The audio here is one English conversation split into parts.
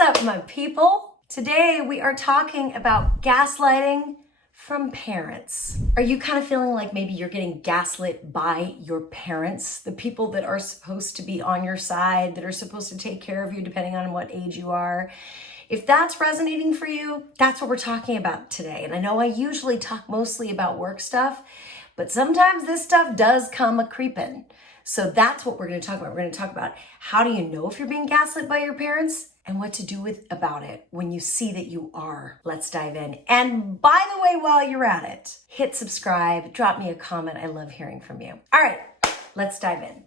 up, my people? Today we are talking about gaslighting from parents. Are you kind of feeling like maybe you're getting gaslit by your parents, the people that are supposed to be on your side, that are supposed to take care of you depending on what age you are? If that's resonating for you, that's what we're talking about today. And I know I usually talk mostly about work stuff, but sometimes this stuff does come a-creepin'. So that's what we're going to talk about. We're going to talk about how do you know if you're being gaslit by your parents and what to do about it when you see that you are. Let's dive in. And by the way, while you're at it, hit subscribe, drop me a comment. I love hearing from you. All right, let's dive in.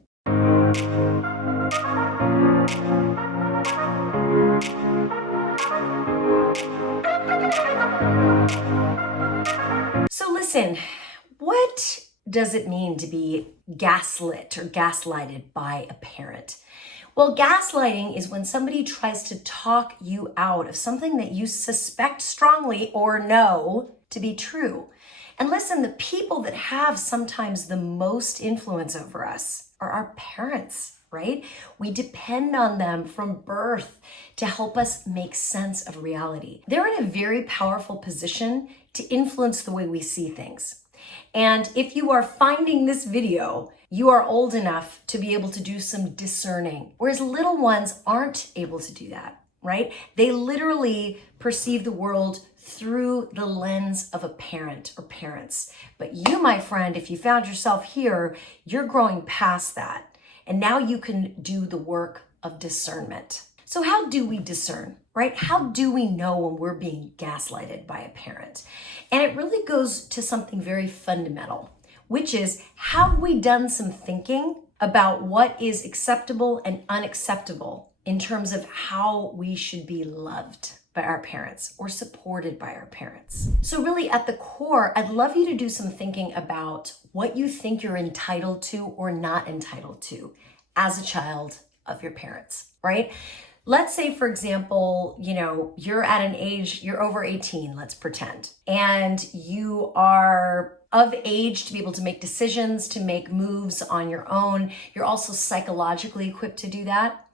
So listen, what does it mean to be gaslit or gaslighted by a parent? Well, gaslighting is when somebody tries to talk you out of something that you suspect strongly or know to be true. And listen, the people that have sometimes the most influence over us are our parents, right? We depend on them from birth to help us make sense of reality. They're in a very powerful position to influence the way we see things. And if you are finding this video, you are old enough to be able to do some discerning, whereas little ones aren't able to do that, right? They literally perceive the world through the lens of a parent or parents. But you, my friend, if you found yourself here, you're growing past that. And now you can do the work of discernment. So how do we discern, right? How do we know when we're being gaslighted by a parent? And it really goes to something very fundamental, which is, have we done some thinking about what is acceptable and unacceptable in terms of how we should be loved by our parents or supported by our parents? So really at the core, I'd love you to do some thinking about what you think you're entitled to or not entitled to as a child of your parents, right? Let's say, for example, you're at an age, you're over 18, let's pretend, and you are of age to be able to make decisions, to make moves on your own. You're also psychologically equipped to do that.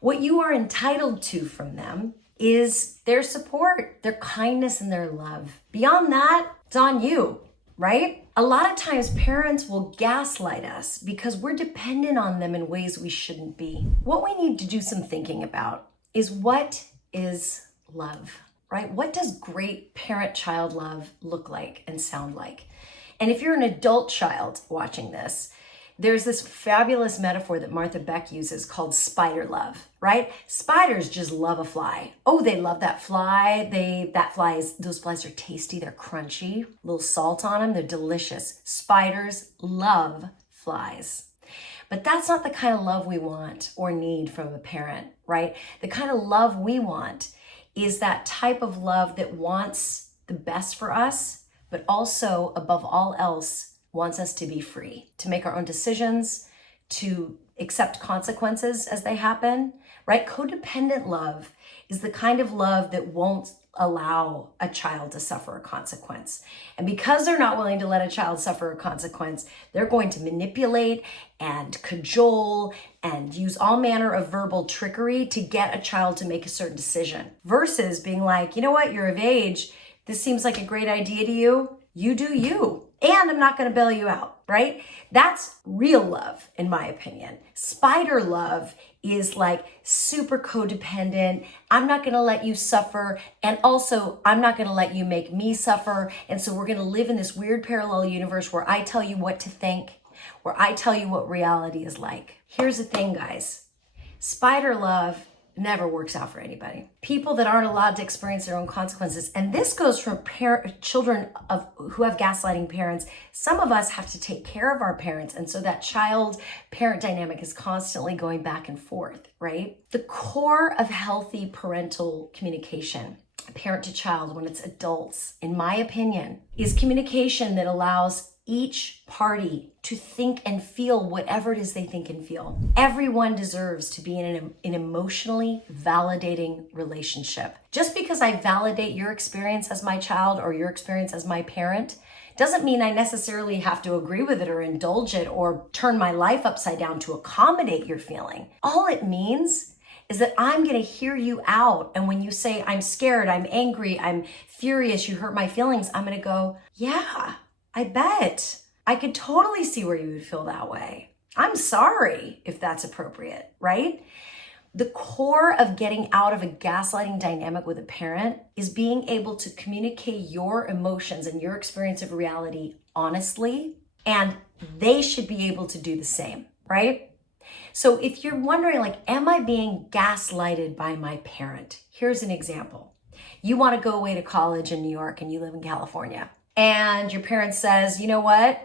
What you are entitled to from them is their support, their kindness, and their love. Beyond that, it's on you, right? A lot of times parents will gaslight us because we're dependent on them in ways we shouldn't be. What we need to do some thinking about is, what is love, right? What does great parent-child love look like and sound like? And if you're an adult child watching this, there's this fabulous metaphor that Martha Beck uses called spider love, right? Spiders just love a fly. Oh, they love that fly. Those flies are tasty, they're crunchy, a little salt on them, they're delicious. Spiders love flies. But that's not the kind of love we want or need from a parent, right? The kind of love we want is that type of love that wants the best for us, but also, above all else, wants us to be free, to make our own decisions, to accept consequences as they happen, right? Codependent love is the kind of love that won't allow a child to suffer a consequence. And because they're not willing to let a child suffer a consequence, they're going to manipulate and cajole and use all manner of verbal trickery to get a child to make a certain decision, versus being like, you know what, you're of age, this seems like a great idea to you, you do you. And I'm not going to bail you out, right? That's real love, in my opinion. Spider love is like super codependent. I'm not going to let you suffer. And also, I'm not going to let you make me suffer. And so we're going to live in this weird parallel universe where I tell you what to think, where I tell you what reality is like. Here's the thing, guys. Spider love never works out for anybody. People that aren't allowed to experience their own consequences. And this goes from children who have gaslighting parents. Some of us have to take care of our parents. And so that child-parent dynamic is constantly going back and forth, right? The core of healthy parental communication, parent to child, when it's adults, in my opinion, is communication that allows each party to think and feel whatever it is they think and feel. Everyone deserves to be in an emotionally validating relationship. Just because I validate your experience as my child or your experience as my parent doesn't mean I necessarily have to agree with it or indulge it or turn my life upside down to accommodate your feeling. All it means is that I'm going to hear you out. And when you say, I'm scared, I'm angry, I'm furious, you hurt my feelings, I'm going to go, yeah, I bet. I could totally see where you would feel that way. I'm sorry if that's appropriate, right? The core of getting out of a gaslighting dynamic with a parent is being able to communicate your emotions and your experience of reality honestly, and they should be able to do the same, right? So if you're wondering, like, am I being gaslighted by my parent? Here's an example. You want to go away to college in New York and you live in California, and your parent says, you know what?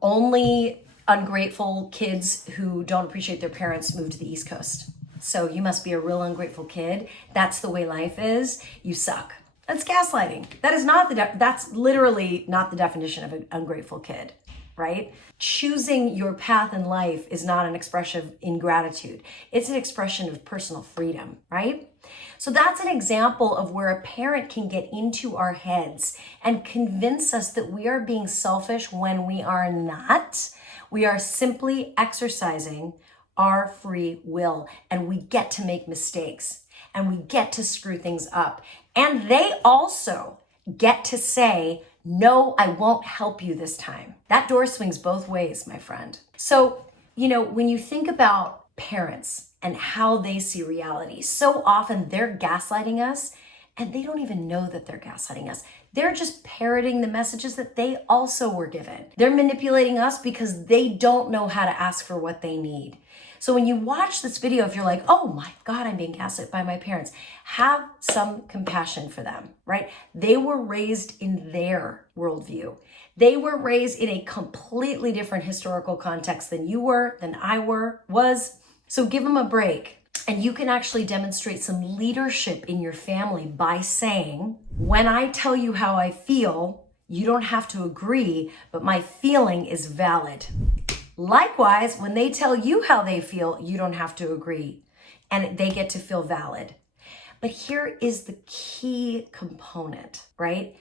Only ungrateful kids who don't appreciate their parents move to the East Coast. So you must be a real ungrateful kid. That's the way life is. You suck. That's gaslighting. That's literally not the definition of an ungrateful kid, right? Choosing your path in life is not an expression of ingratitude. It's an expression of personal freedom, right? So that's an example of where a parent can get into our heads and convince us that we are being selfish when we are not. We are simply exercising our free will, and we get to make mistakes and we get to screw things up. And they also get to say, no, I won't help you this time. That door swings both ways, my friend. So, when you think about parents and how they see reality, so often they're gaslighting us and they don't even know that they're gaslighting us. They're just parroting the messages that they also were given. They're manipulating us because they don't know how to ask for what they need. So when you watch this video, if you're like, oh my God, I'm being gaslit by my parents, have some compassion for them, right? They were raised in their worldview. They were raised in a completely different historical context than you were, than I was. So give them a break. And you can actually demonstrate some leadership in your family by saying, when I tell you how I feel, you don't have to agree, but my feeling is valid. Likewise, when they tell you how they feel, you don't have to agree, and they get to feel valid. But here is the key component, right?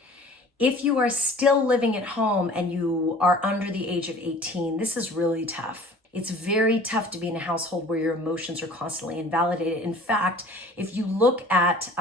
If you are still living at home and you are under the age of 18, this is really tough. It's very tough to be in a household where your emotions are constantly invalidated. In fact, if you look at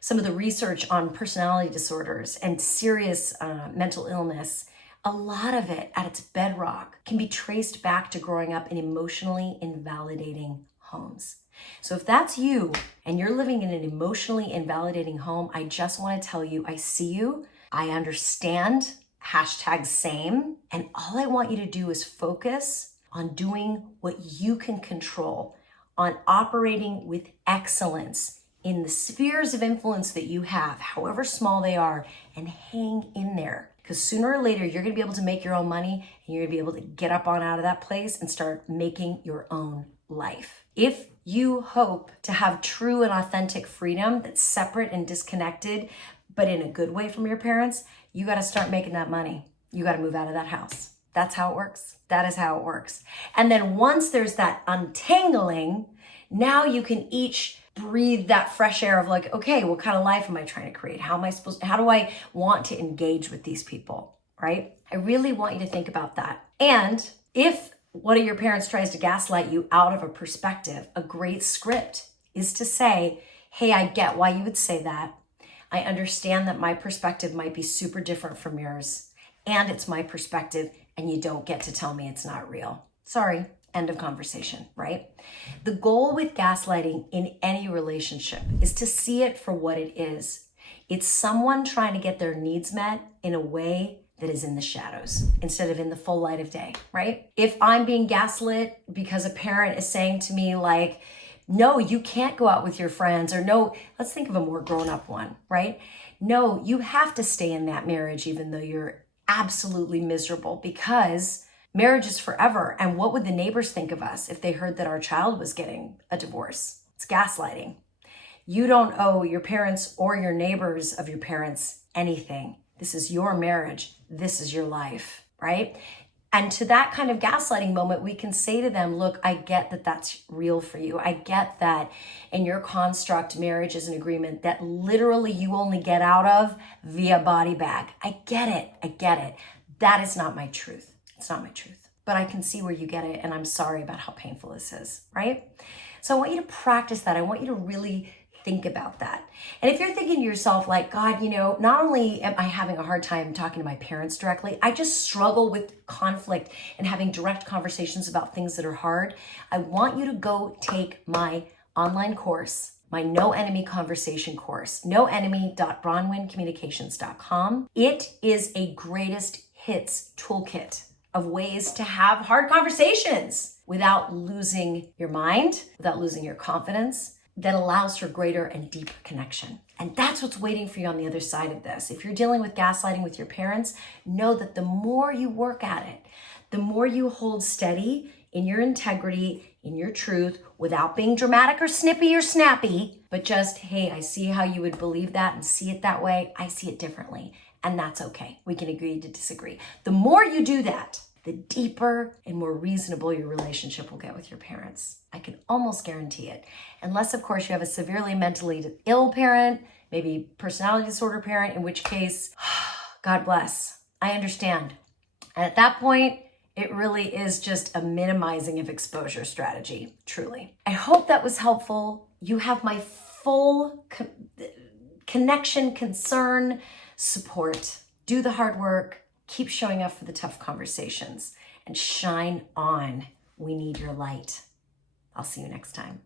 some of the research on personality disorders and serious mental illness, a lot of it at its bedrock can be traced back to growing up in emotionally invalidating homes. So if that's you and you're living in an emotionally invalidating home, I just want to tell you, I see you, I understand, #same. And all I want you to do is focus on doing what you can control, on operating with excellence in the spheres of influence that you have, however small they are, and hang in there. Because sooner or later, you're going to be able to make your own money and you're going to be able to get up on out of that place and start making your own life. If you hope to have true and authentic freedom that's separate and disconnected, but in a good way from your parents, you got to start making that money. You got to move out of that house. That's how it works. That is how it works. And then once there's that untangling, now you can each breathe that fresh air of like, okay, what kind of life am I trying to create? How do I want to engage with these people, right? I really want you to think about that. And if one of your parents tries to gaslight you out of a perspective, a great script is to say, hey, I get why you would say that. I understand that my perspective might be super different from yours, and it's my perspective, and you don't get to tell me it's not real. Sorry. End of conversation, right? The goal with gaslighting in any relationship is to see it for what it is. It's someone trying to get their needs met in a way that is in the shadows instead of in the full light of day, right? If I'm being gaslit because a parent is saying to me like, no, you can't go out with your friends, or no, let's think of a more grown-up one, right? No, you have to stay in that marriage even though you're absolutely miserable, because marriage is forever. And what would the neighbors think of us if they heard that our child was getting a divorce? It's gaslighting. You don't owe your parents or your neighbors of your parents anything. This is your marriage. This is your life, right? And to that kind of gaslighting moment, we can say to them, look, I get that that's real for you. I get that in your construct, marriage is an agreement that literally you only get out of via body bag. I get it. I get it. That is not my truth. It's not my truth, but I can see where you get it, and I'm sorry about how painful this is, right? So I want you to practice that. I want you to really think about that. And if you're thinking to yourself like, God, not only am I having a hard time talking to my parents directly, I just struggle with conflict and having direct conversations about things that are hard. I want you to go take my online course, my No Enemy Conversation course, noenemy.bronwyncommunications.com. It is a greatest hits toolkit of ways to have hard conversations without losing your mind, without losing your confidence, that allows for greater and deeper connection. And that's what's waiting for you on the other side of this. If you're dealing with gaslighting with your parents, know that the more you work at it, the more you hold steady in your integrity, in your truth, without being dramatic or snippy or snappy, but just, hey, I see how you would believe that and see it that way. I see it differently. And that's okay. We can agree to disagree. The more you do that, the deeper and more reasonable your relationship will get with your parents. I can almost guarantee it. Unless, of course, you have a severely mentally ill parent, maybe personality disorder parent, in which case, God bless. I understand. And at that point, it really is just a minimizing of exposure strategy, truly. I hope that was helpful. You have my full connection, concern, support. Do the hard work. Keep showing up for the tough conversations and shine on. We need your light. I'll see you next time.